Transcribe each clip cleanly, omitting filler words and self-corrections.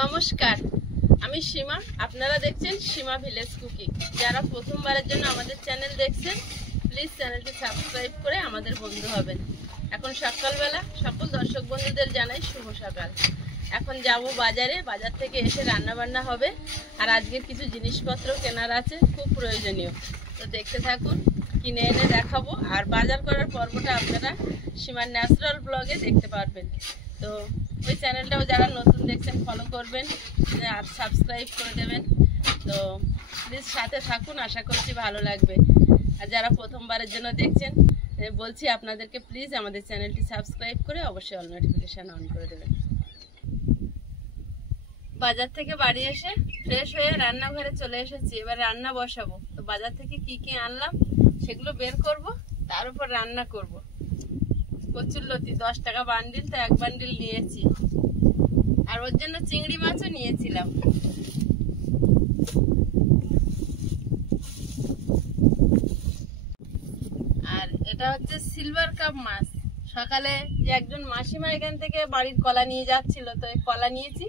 নমস্কার, আমি সীমা। আপনারা দেখছেন সীমা ভিলেজ কুকিং। যারা প্রথমবারের জন্য আমাদের চ্যানেল দেখছেন, প্লিজ চ্যানেলটি সাবস্ক্রাইব করে আমাদের বন্ধু হবেন। এখন সকালবেলা সকল দর্শক বন্ধুদের জানাই শুভ সকাল। এখন যাব বাজারে, বাজার থেকে এসে রান্না বান্না হবে। আর আজকের কিছু জিনিসপত্র কেনার আছে, খুব প্রয়োজনীয়। তো দেখতে থাকুন, কিনে এনে দেখাবো। আর বাজার করার পর্বটা আপনারা সীমার ন্যাচারাল ব্লগে দেখতে পারবেন। তো ওই চ্যানেলটাও যারা নতুন দেখছেন ফলো করবেন আর সাবস্ক্রাইব করে দেবেন। তো প্লিজ সাথে থাকুন, আশা করছি ভালো লাগবে। আর যারা প্রথমবারের জন্য দেখছেন, বলছি আপনাদেরকে প্লিজ আমাদের চ্যানেলটি সাবস্ক্রাইব করে অবশ্যই অল নোটিফিকেশান অন করে দেবেন। বাজার থেকে বাড়ি এসে ফ্রেশ হয়ে রান্নাঘরে চলে এসেছি। এবার রান্না বসাবো। তো বাজার থেকে কি কি আনলাম সেগুলো বের করব, তার উপর রান্না করব। কচুরলতি 10 টাকা বান্ডিল, তো 1 বান্ডিল নিয়েছি। আর ওর জন্য চিংড়ি মাছও নিয়েছিলাম। আর এটা হচ্ছে সিলভার কাপ মাছ। সকালে যে একজন মাসিমা এখান থেকে বাড়ির কলা নিয়ে যাচ্ছিল, তো এই কলা নিয়েছি।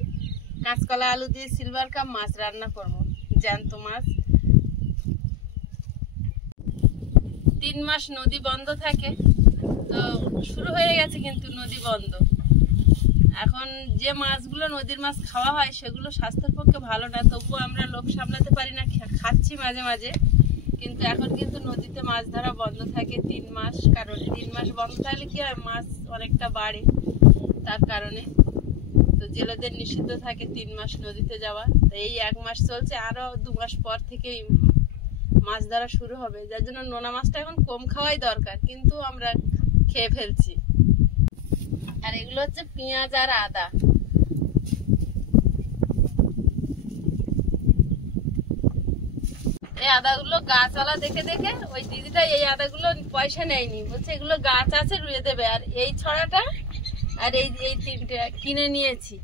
কাঁচকলা আলু দিয়ে সিলভার কাপ মাছ রান্না করব, জ্যান্ত মাছ। 3 মাস নদী বন্ধ থাকে, তো শুরু হয়ে গেছে কিন্তু নদী বন্ধ। এখন যে মাছগুলো নদীর মাছ খাওয়া হয় সেগুলো স্বাস্থ্যের পক্ষে ভালো না, তবুও আমরা লোভ সামলাতে পারি না, খাচ্ছি মাঝে মাঝে। কিন্তু এখন কিন্তু নদীতে মাছ ধরা বন্ধ থাকে 3 মাস। কারণ 3 মাস বন্ধ থাকলে কি হয়, মাছ অনেকটা বাড়ে, তার কারণে। তো জেলেদের নিষিদ্ধ থাকে 3 মাস নদীতে যাওয়া। তো এই 1 মাস চলছে, আরো 2 মাস পর থেকেই মাছ ধরা শুরু হবে। যার জন্য নোনা মাছটা এখন কম খাওয়াই দরকার, কিন্তু আমরা খেয়ে ফেলছি। আর এগুলো হচ্ছে পেঁয়াজ আর আদা। এই আদাগুলো গাছওয়ালা দেখে দেখে ওই দিদিটা এই আদাগুলো পয়সা নেয়নি, বলছে এগুলো গাছ আছে রুয়ে দেবে। আর এই ছড়াটা আর এই 3টে কিনে নিয়েছি।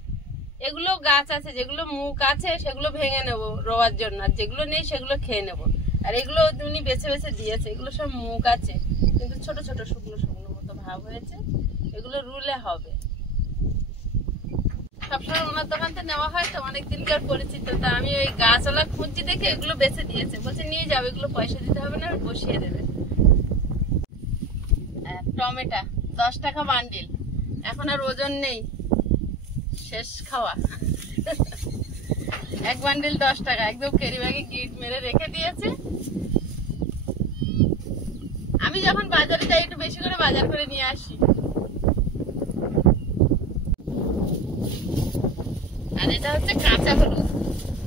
এগুলো গাছ আছে, যেগুলো মুখ আছে সেগুলো ভেঙে নেবো রোয়ার জন্য, আর যেগুলো নেই সেগুলো খেয়ে নেবো। আর এগুলো উনি বেছে বেছে দিয়েছে, এগুলো সব মুখ আছে, কিন্তু ছোট ছোট শুকনো শুকনো মতো ভাব হয়েছে। এগুলো রুলে হবে। সবসময় ওনার দোকান থেকে নেওয়া হয়, তো অনেকদিনকার পরিচিত। তা আমি ওই গাছওয়ালা খুঁজছি দেখে এগুলো বেছে দিয়েছে, বলছে নিয়ে যাবে, এগুলো পয়সা দিতে হবে না, বসিয়ে দেবে। টমেটো 10 টাকা বান্ডিল। এখন আর ওজন নেই, শেষ খাওয়া। 1 বান্ডিল 10 টাকা, একদম ক্যারি ব্যাগে গিট মেরে রেখে দিয়েছে। আমি যখন বাজারে যাই একটু বেশি করে বাজার করে নিয়ে আসি। আর এটা হচ্ছে কাঁচা হলুদ,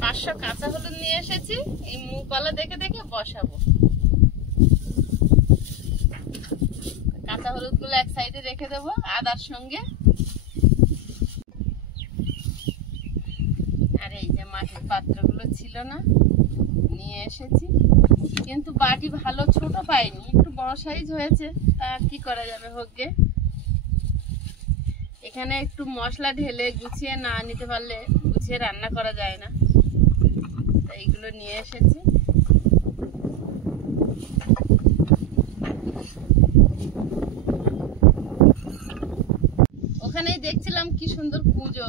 500 কাঁচা হলুদ নিয়ে এসেছি। এই মুখওয়ালা দেখে দেখে বসাবো। কাঁচা হলুদ গুলো এক সাইডে রেখে দেবো আদার সঙ্গে। আর এই যে মাটির পাত্রগুলো ছিল না, নিয়ে এসেছি। কিন্তু বাটি ভালো ছোট পাইনি, একটু বড় সাইজ হয়েছে। তা কি করা যাবে, হোক। এখানে একটু মশলা ঢেলে গুছিয়ে না নিতে পারলে গুছিয়ে রান্না করা যায় না, তাই এইগুলো নিয়ে এসেছি। ওখানেই দেখছিলাম কি সুন্দর কুঁজো,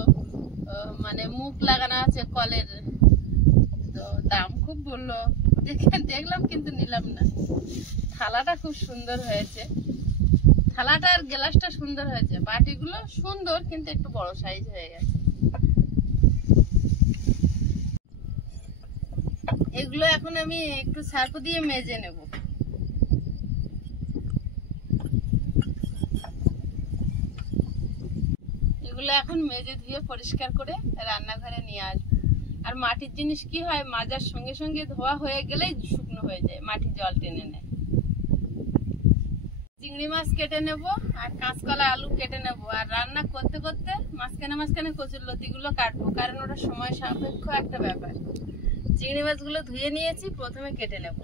মানে মুখ লাগানো আছে কলের। তো দাম খুব বললো, দেখলাম কিন্তু নিলাম না। থালাটা খুব সুন্দর হয়েছে, থালাটা আর গ্লাসটা সুন্দর হয়েছে। বাটিগুলো সুন্দর, কিন্তু একটু বড় সাইজ হয়ে গেছে। এগুলো এখন আমি একটু সার্ফ দিয়ে মেজে নেব। এগুলো এখন মেজে ধুয়ে পরিষ্কার করে রান্নাঘরে নিয়ে আসবো। আর মাটির জিনিস কি হয়, মাজার সঙ্গে সঙ্গে ধোয়া হয়ে গেলেই শুকনো হয়ে যায়, মাটির জল টেনে নেয়। চিংড়ি মাছ কেটে নেব, আর কাঁচকলা আলু কেটে নেব। আর রান্না করতে করতে মাঝখানে মাঝখানে কচুরলতি গুলো কাটবো, কারণ ওটা সময় সাপেক্ষ একটা ব্যাপার। চিংড়ি মাছগুলো ধুয়ে নিয়েছি, প্রথমে কেটে নেব।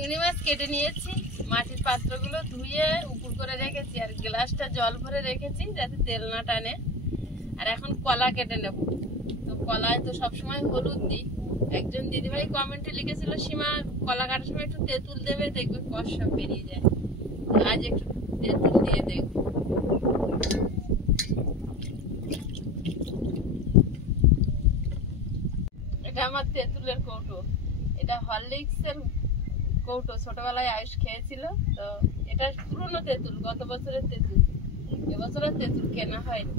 চিংড়ি মাছ কেটে নিয়েছি, মাটির পাত্রগুলো ধুয়ে উপর করে রেখেছি, আর গ্লাসটা জল ভরে রেখেছি যাতে তেল না টানে। আর এখন কলা কেটে নেব। তো কলায় তো সবসময় হলুদ দিই। একজন দিদিভাই কমেন্টে লিখেছিল, সীমা কলা কাটার সময় একটু তেঁতুল দেবে, দেখবে কষ সব বেরিয়ে যায়। আজ একটু তেঁতুল দিয়ে দেখব। এটা আমার তেঁতুলের কৌটো। এটা হরলিক্সের কৌটো, ছোটবেলায় আয়ুষ খেয়েছিল। তো এটা পুরনো তেঁতুল, গত বছরের তেঁতুল। এবছরের তেঁতুল কেনা হয়নি।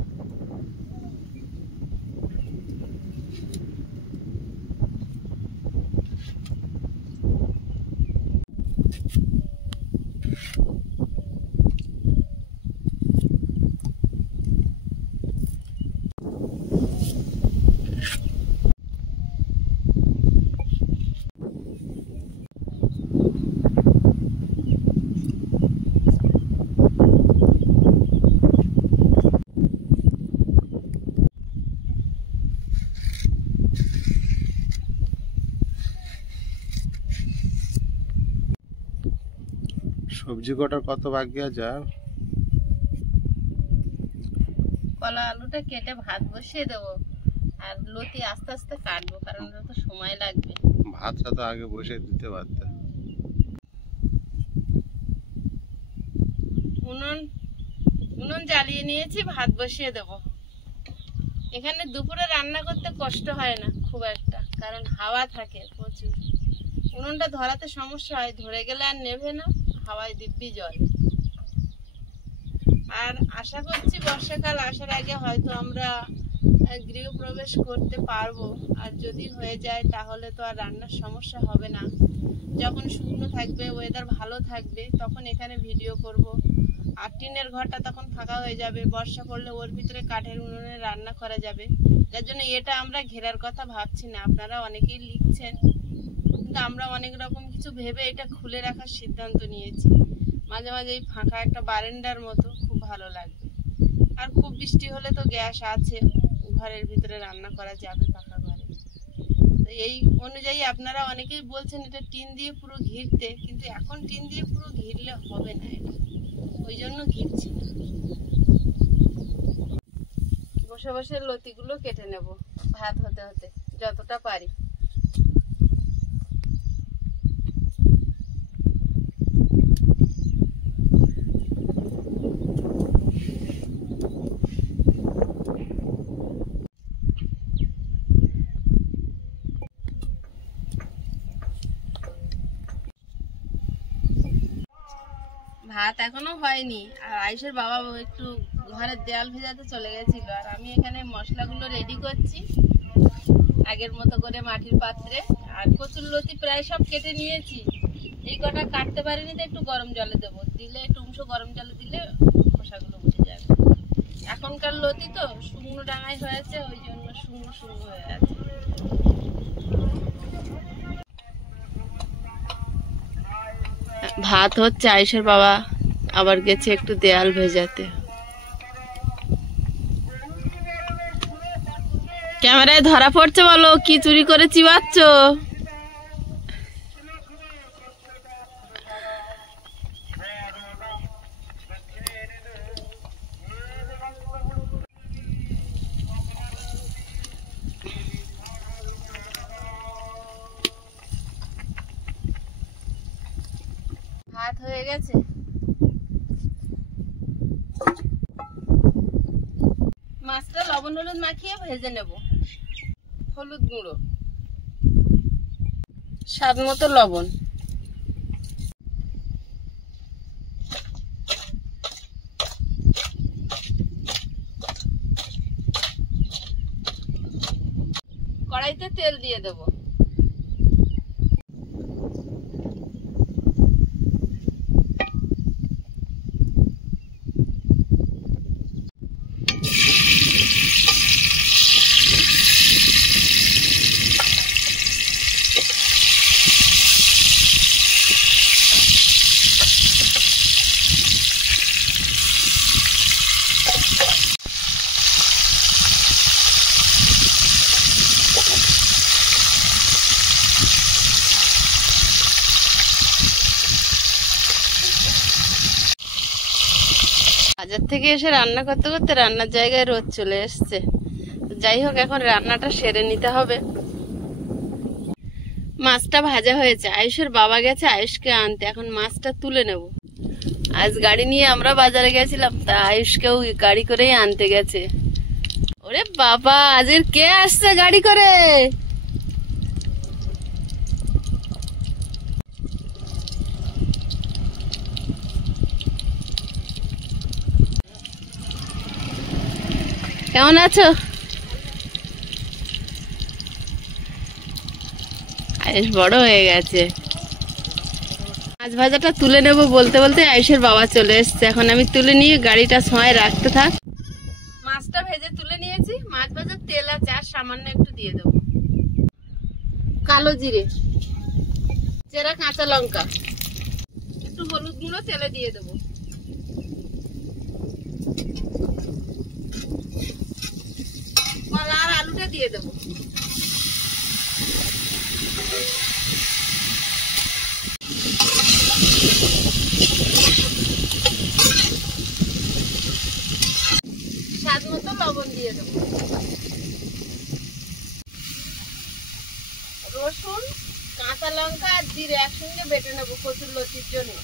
সবজি কটার কত বাকি আছে? কলা আলুটা কেটে ভাত বসিয়ে দেবো, আর লতি আস্তে আস্তে কাটবো, কারণ ওটা তো সময় লাগবে। ভাতটা তো আগে বসে দিতে পারতে। উনুন জ্বালিয়ে নিয়েছি, ভাত বসিয়ে দেবো। এখানে দুপুরে রান্না করতে কষ্ট হয় না খুব একটা, কারণ হাওয়া থাকে প্রচুর। উনুনটা ধরাতে সমস্যা হয়, ধরে গেলে আর নেভে না, হাওয়ায় দিব্যি জল। আর আশা করছি বর্ষাকাল আসার আগে হয়তো আমরা গৃহপ্রবেশ করতে পারবো। আর যদি হয়ে যায় তাহলে তো আর রান্নার সমস্যা হবে না। যখন শুকনো থাকবে, ওয়েদার ভালো থাকবে, তখন এখানে ভিডিও করব। আর টিনের ঘরটা তখন ফাঁকা হয়ে যাবে, বর্ষা পড়লে ওর ভিতরে কাঠের উনুনে রান্না করা যাবে। যার জন্য এটা আমরা ঘেরার কথা ভাবছি না। আপনারা অনেকেই লিখছেন, কিন্তু আমরা অনেক রকম কিছু ভেবে এটা খুলে রাখার সিদ্ধান্ত নিয়েছি। মাঝে মাঝে এই ফাঁকা একটা বারান্দার মতো খুব ভালো লাগবে। আর খুব বৃষ্টি হলে তো গ্যাস আছে, ঘরের ভিতরে রান্না করা যাবে পাকা ঘরে। তো এই অনুযায়ী আপনারা অনেকেই বলছেন এটা টিন দিয়ে পুরো ঘিরতে, কিন্তু এখন টিন দিয়ে পুরো ঘিরলে হবে না, এটা ওই জন্য ঘিরছি না। বসে বসে লতিগুলো কেটে নেব ভাত হতে হতে যতটা পারি। ভাত এখনো হয়নি, আর আয়ুষের বাবা একটু ঘরের দেয়াল ভেজাতে চলে গেছিল, আর আমি এখানে মশলাগুলো রেডি করছি আগের মতো করে মাটির পাত্রে। আর কচুর লতি প্রায় সব কেটে নিয়েছি, এই কটা কাটতে পারিনি, তো একটু গরম জলে দেবো, দিলে একটু গরম জলে দিলে খোসাগুলো উঠে যাবে। এখনকার লতি তো শুকনো ডাঙায় হয়েছে, ওই জন্য শুকনো শুকনো হয়ে আছে। ভাত হচ্ছে, আয়ুষের বাবা আবার গেছে একটু দেয়াল ভেজাতে। ক্যামেরায় ধরা পড়ছে, বলো কি চুরি করে চিবাচ্ছ? ভাত হয়ে গেছে, মাছটা লবণ হলুদ মাখিয়ে ভেজে নেব। হলুদ গুঁড়ো, স্বাদ মতো লবণ, কড়াইতে তেল দিয়ে দেবো। বাজার থেকে এসে রান্না করতে করতে রান্নার জায়গায় রোদ চলে এসছে। যাই হোক, এখন রান্নাটা সেরে নিতে হবে। মাছটা ভাজা হয়েছে, আয়ুষের বাবা গেছে আয়ুষকে আনতে, এখন মাছটা তুলে নেব। আজ গাড়ি নিয়ে আমরা বাজারে গেছিলাম, তা আয়ুষকেও গাড়ি করেই আনতে গেছে। ওরে বাবা, আজের কে আসছে গাড়ি করে? কেমন আছো? আয়ুষ বড় হয়ে গেছে। মাছ ভাজাটা তুলে নেব বলতে বলতে আয়ুষের বাবা চলে এসছে। এখন আমি তুলে নিয়ে গাড়িটা সময় রাখতে থাক। মাছটা ভেজে তুলে নিয়েছি, মাছ ভাজার তেল আছে, আর সামান্য একটু দিয়ে দেবো। কালো জিরে, চেরা কাঁচা লঙ্কা, একটু হলুদ গুঁড়ো তেলে দিয়ে দেবো। কলা আর আলুটা দিয়ে দেবো। স্বাদ মতো লবণ দিয়ে দেবো। রসুন, কাঁচা লঙ্কা আর জিরে একসঙ্গে বেটে নেবো কচুরলতির জন্য।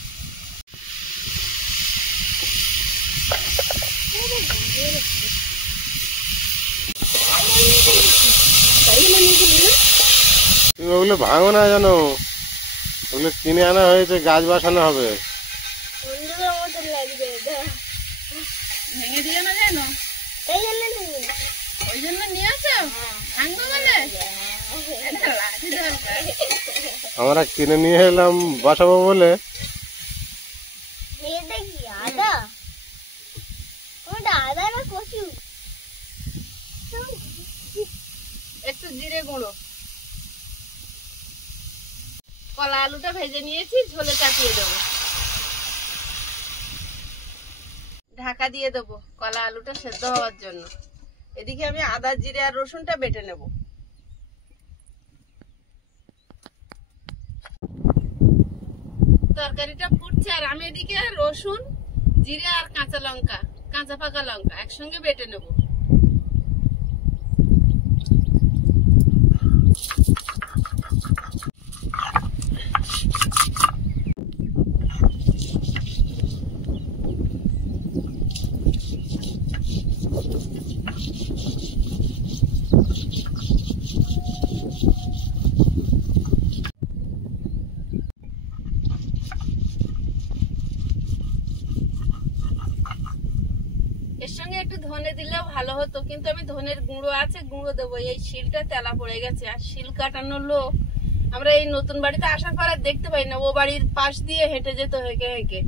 তুমি ওগুলো ভাঙো না জানো, ওগুলো কিনে আনা হয়েছে, গাছ বসানো হবে। ভেঙে দিয়ে না জানো, ওই জন্য নিয়ে আসো ভাঙবো বলে। আমরা কিনে নিয়ে এলাম বসাবো বলে। একটু জিরে গুঁড়ো, কলা আলুটা ভেজে নিয়েছি, ঝোলে চাপিয়ে দেবো। ঢাকা দিয়ে দেবো কলা আলুটা সেদ্ধ হওয়ার জন্য। এদিকে আমি আদা, জিরে আর রসুনটা বেটে নেব। তরকারিটা ফুটছে আর আমি এদিকে রসুন, জিরে আর কাঁচা লঙ্কা, কাঁচা পাকা লঙ্কা একসঙ্গে বেটে নেব। এর সঙ্গে একটু ধনে দিলেও ভালো হতো, কিন্তু আমি ধনের গুঁড়ো আছে, গুঁড়ো দেবো। এই শিলটা তেলা পড়ে গেছে, আর শিল কাটানোর লোক আমরা এই নতুন বাড়িতে আসার পর আর দেখতে পাই না। ও বাড়ির পাশ দিয়ে হেঁটে যেত হেঁকে হেঁকে,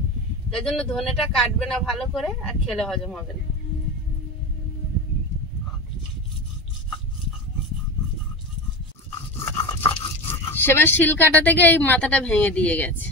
যার জন্য ধনেটা কাটবে না ভালো করে, আর খেলে হজম হবে না। সেবার শিল কাটা থেকে এই মাথাটা ভেঙে দিয়ে গেছে।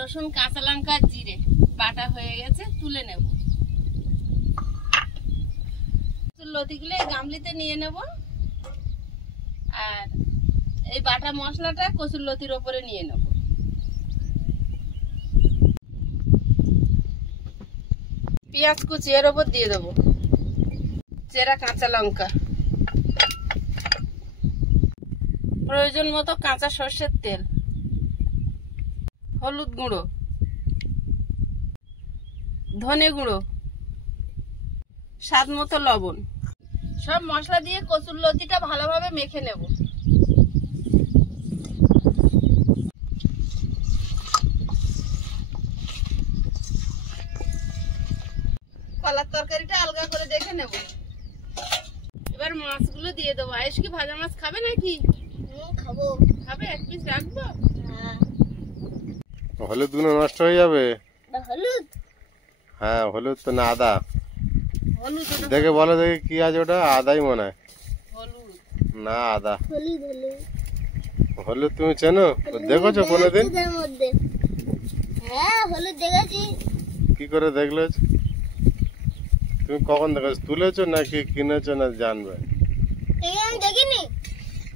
রসুন, কাঁচা লঙ্কা, জিরে বাটা হয়ে গেছে, তুলে নেব। লতিগুলো এই গামলিতে নিয়ে নেব, আর এই বাটা মশলাটা কচুর লতির ওপরে নিয়ে নেব। পেঁয়াজ কুচি এর ওপর দিয়ে দেবো, চেরা কাঁচা লঙ্কা, প্রয়োজন মতো কাঁচা সর্ষের তেল, হলুদ গুঁড়ো, ধনে গুঁড়ো, স্বাদ মতো লবণ। সব মশলা দিয়ে কচুর লতিটা ভালোভাবে মেখে নেব। কলার তরকারিটা আলগা করে দেখে নেব। এবার মাছগুলো দিয়ে দেবো। আয়েশ কি ভাজা মাছ খাবে নাকি? খাবো। খাবে? এক পিস রাখবো। হলুদ গুলো নষ্ট হয়ে যাবে। হলুদ? হ্যাঁ হলুদ তো না, আদা। হলুদ দেখে বলো দেখি কি আছে ওটা। আদাই মনে হয়। হলুদ না, আদা। হলুদ হলুদ হলুদ তুমি চেনো? দেখেছো কোনোদিন? এর মধ্যে হ্যাঁ হলুদ দেখেছি। কি করে দেখলে? তুমি কখন দেখেছো? তুলেছো নাকি কিনেছো না জানবে? এই আমি দেখিনি।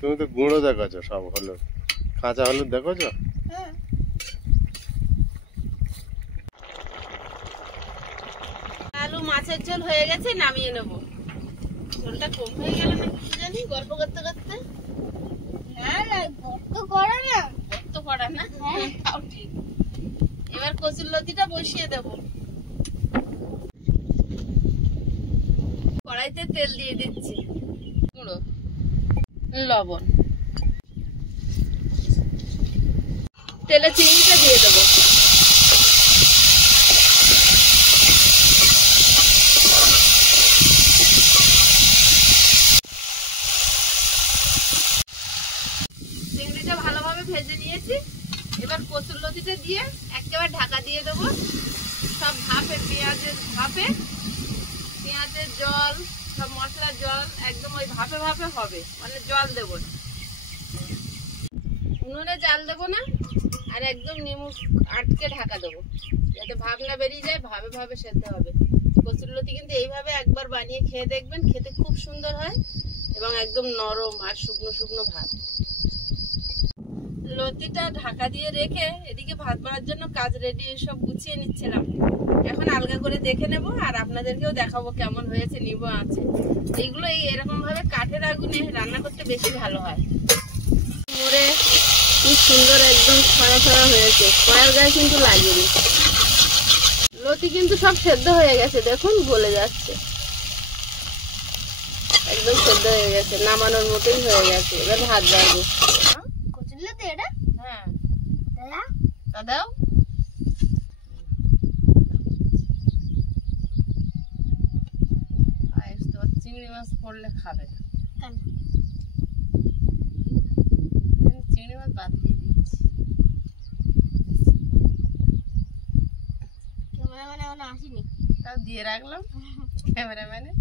তুমি তো গুঁড়ো দেখেছো সব হলুদ, কাঁচা হলুদ দেখেছো? হুম আলু মাছের ঝোল হয়ে গেছে, নামিয়ে নেব। ঝোলটা কম হয়ে গেল না কি জানি গল্প করতে করতে। না না গর্ত করা না। তো পড়া না, হ্যাঁ। তাও ঠিক। এবার কচুর লতিটা বসিয়ে দেব। কড়াইতে তেল দিয়ে দিচ্ছি, গুঁড়ো লবণ, তেলে চিনিটা দিয়ে দেবো। চিংড়িটা ভালোভাবে ভেজে নিয়েছি। এবার কচুর লতিটা দিয়ে একেবারে ঢাকা দিয়ে দেবো। সব ভাপে, পেঁয়াজের ভাপে, পেঁয়াজের জল, সব মশলার জল একদম ওই ভাপে ভাপে হবে, মানে জল দেবো না, উনুনে জাল দেবো না, আর একদম নিমু আটকে ঢাকা দেবো যাতে ভাপ না বেরিয়ে যায়। ভাবে ভাবে সেদ্ধ হবে। কচুর লতি কিন্তু এইভাবে একবার বানিয়ে খেয়ে দেখবেন, খেতে খুব সুন্দর হয় এবং একদম নরম আর শুকনো শুকনো ভাত। লতিটা ঢাকা দিয়ে রেখে এদিকে ভাত বাড়ার জন্য কাজ রেডি সব গুছিয়ে নিচ্ছিলাম। এখন আলগা করে দেখে নেব আর আপনাদেরকেও দেখাবো কেমন হয়েছে। নিব আছে এইগুলো এরকম ভাবে কাঠের আগুনে রান্না করতে বেশি ভালো হয়। মোড়ে কি সুন্দর একদম ছড়া ছড়া হয়েছে, কয়ের গায়ে কিন্তু লাগেনি। লতি কিন্তু সব সেদ্ধ হয়ে গেছে, দেখুন গলে যাচ্ছে, একদম সেদ্ধ হয়ে গেছে, নামানোর মতোই হয়ে গেছে। এবার ভাত বাড়বো। কচুর লতি এটা? হ্যাঁ দাদা দাদাও চিংড়ি মাছ পড়লে খাবে না, কেন? চিংড়ি মাছ বাদ দিয়ে দিচ্ছি। ক্যামেরাম্যান এখনো আসেনি। তাও দিয়ে রাখলাম ক্যামেরাম্যানে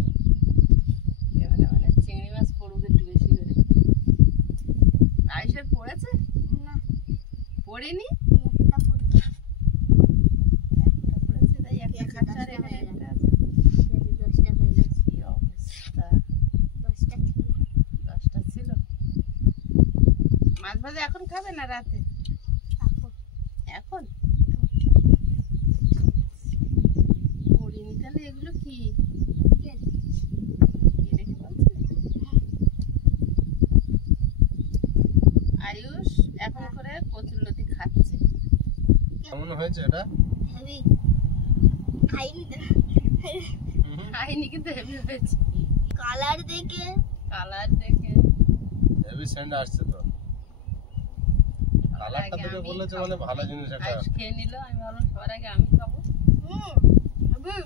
চিংড়ি মাছ পড়ুক একটু বেশি করে। আয়ুষের পড়েছে? না পড়েনি, একটা ফুল একটা পড়েছে, তাই একটা খাচ্ছে আর এখানে একটা আছে। 10টা হয়ে গেছে। কি অবস্থা, 10টা ছিল। 10টা ছিল। মাছ ভাজা এখন খাবে না রাতে? এখন এখন পড়িনি, তাহলে এগুলো কি কে? কি রেখে বলছে? আয়ুষ এখন করে কচুর লতি খাচ্ছে। কেমন হয়েছে এটা? হেভি খাইনি তো। খাইনি কিন্তু হেভি হয়েছে। কালার দেখে কালার দেখে হেভি সেন্ট আসছে তো। কালারটা আগে দেখে আমি বলেছে খাবো। মানে ভালো জিনিস একটা। আয়ুষ খেয়ে নিল, আমি ভাবলাম সবার আগে আমি খাবো। হেভি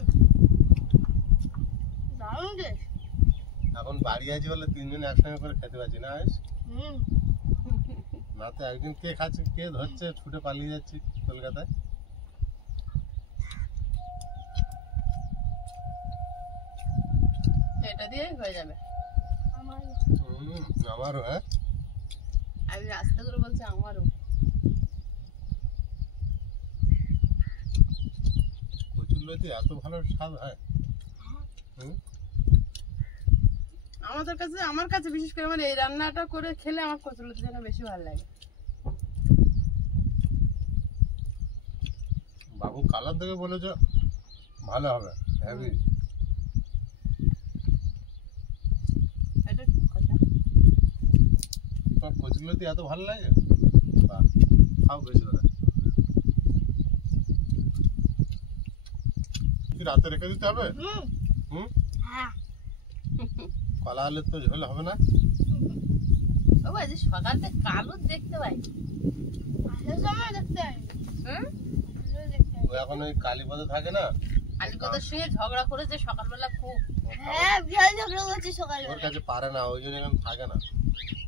দারুণ টেস্ট। এখন বাড়ি আছি বলে তিনজনে একসঙ্গে করে খেতে পারছি না আয়ুষ? হুম না তো একদিন কে খাচ্ছে, কে ধরছে, ছুটে পালিয়ে যাচ্ছি কলকাতায়। এটা দিয়েই হয়ে যাবে। আমার আমারও। হ্যাঁ আমি আস্তে করে বলছি আমারও। কচুর লতি এত ভালো স্বাদ হয়। হুম, আমার কাছে বিশেষ করে মানে এই রান্নাটা করে খেলে আমার কচুর লতি যেন বেশি ভালো লাগে। বাবু কালার দেখে বলেছে ভালো হবে, হেভি। এটা ঠিক কথা। তোমার কচুর লতি এত ভালো লাগে? বাহ, খাও বেশি করে। কি রাতে রেখে দিতে হবে? হুম হুম, হ্যাঁ কলা আলুর তো ঝোল হবে না। ও আজ সকাল থেকে কালো দেখতে পাই। আসার সময় দেখতে হয়। হুম, দেখতে ও এখন ওই কালীপদে থাকে না, আলিকতার সঙ্গে ঝগড়া করেছে সকালবেলা খুব হ্যাঁ বিশাল ঝগড়া করছে ওর সকালবেলা। কাছে পারে না, ওই জন্য এখন থাকে না।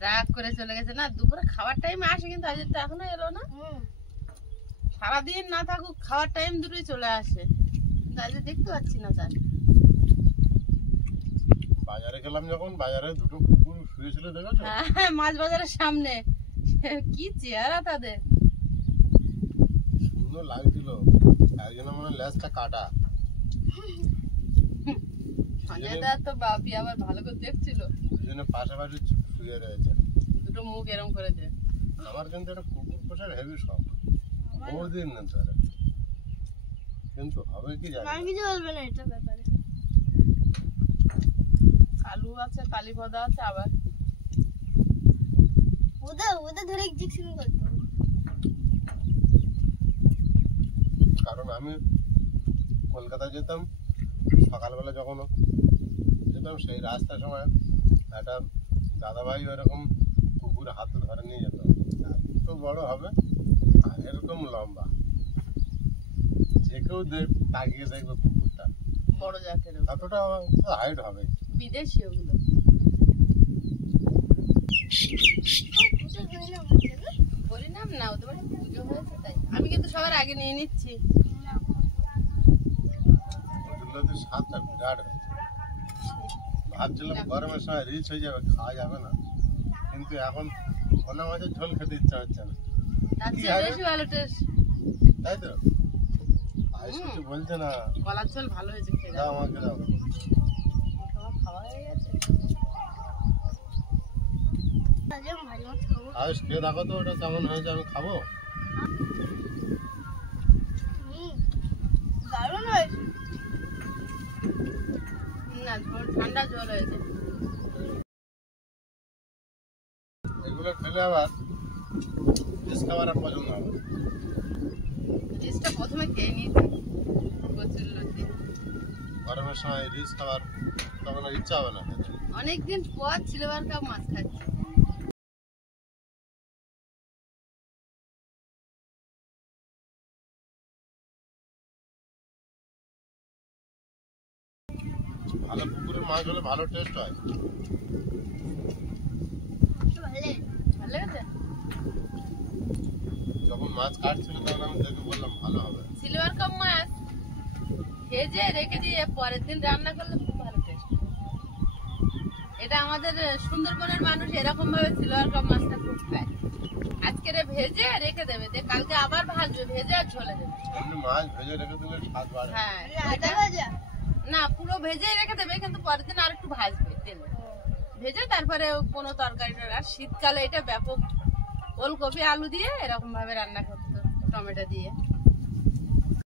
রাগ করে চলে গেছে। না দুপুরে খাওয়ার টাইমে আসে, কিন্তু আজ তো এখনো এলো না। হুম সারাদিন না থাকুক, খাওয়ার টাইম দুটোই চলে আসে, কিন্তু আজ দেখতে পাচ্ছি না তার। বাজারে গেলাম যখন, বাজারে দুটো কুকুর শুয়েছিল দেখেছো? হ্যাঁ মাছ বাজারের সামনে কি চেহারা তাদের, সুন্দর লাগছিল। একজনের মনে হয় লেজটা কাটা। সঞ্জয়দা তো বাপি আবার ভালো করে দেখছিল, দুজনে পাশাপাশি শুয়ে রয়েছে। দুটো মুখ এরম করে দে। আমার কিন্তু একটা কুকুর পোষার হেভি শখ, বহুদিন না ধরে, কিন্তু হবে কি জানি মা না। কিছু বলবে না এটা ব্যাপারে। কালু আছে, কালীপদা আছে, আবার ওদের ধরে ইনজেকশন করতে হবে। কারণ আমি কলকাতা যেতাম সকালবেলা, যখন যেতাম সেই রাস্তার সময় একটা দাদাভাই এরকম কুকুর হাতে ধরে নিয়ে যেত। এত বড় হবে আর এরকম লম্বা, যে কেউ তাকিয়ে দেখবে কুকুরটা, বড় জাতের এতটা হাইট হবে। বিদেশি ওগুলো। পরিণাম না, ওদের বাড়ি পুজো হয়েছে তাই। আমি কিন্তু সবার আগে নিয়ে নিচ্ছি। ওগুলোতে স্বাদটা বিরাট হয়েছে। ভাবছিলাম গরমের সময় রিচ হয়ে যাবে, খাওয়া যাবে না, কিন্তু এখন পোনা মাছের ঝোল খেতে ইচ্ছা হচ্ছে না। তার কি চেয়ে হবে? বেশি ভালো টেস্ট। তাই তো আইস কিছু বলছে না। কলার ঝোল ভালো হয়েছে, খেয়ে দাও দাও। আমাকে দাও। তোমার খাওয়া হয়ে গেছে? মাঝে মাঝে খাবো। আইস খেয়ে দেখো তো ওটা কেমন হয়েছে, আমি খাবো। দারুণ হয়েছে। না, ঝোল ঠান্ডা ঝোল হয়েছে। এগুলো খেলে আবার রিচ খাবার আর পছন্দ হবে। রিচটা প্রথমে খেয়ে নিয়েছি প্রচুর লতি। গরমের সময় রিচ খাবার তখন আর ইচ্ছা হবে না খেতে। অনেকদিন পর সিলভার কাপ মাছ খাচ্ছি। ভালো পুকুরের মাছ হলে ভালো টেস্ট হয়। ভালো। ভালো লেগেছে? যখন মাছ কাটছিল তখন আমি দেখে বললাম ভালো হবে। সিলভার কাপ মাছ ভেজে রেখে দিয়ে পরের দিন রান্না করলে খুব ভালো টেস্ট। এটা আমাদের সুন্দরবনের মানুষ এরকম ভাবে সিলভার কাপ মাছটা খুব খায়। আজকে ভেজে রেখে দেবে, দিয়ে কালকে আবার ভাজবে, ভেজে আর ঝোলে দেবে। এমনি মাছ ভেজে রেখে দিলে স্বাদ বাড়ে। হ্যাঁ, আদা ভাজা। না পুরো ভেজেই রেখে দেবে, কিন্তু পরের দিন আর একটু ভাজবে তেলে ভেজে, তারপরে কোনো তরকারিটা। আর শীতকালে এটা ব্যাপক ওলকপি আলু দিয়ে এরকম ভাবে রান্না করতো, টমেটো দিয়ে।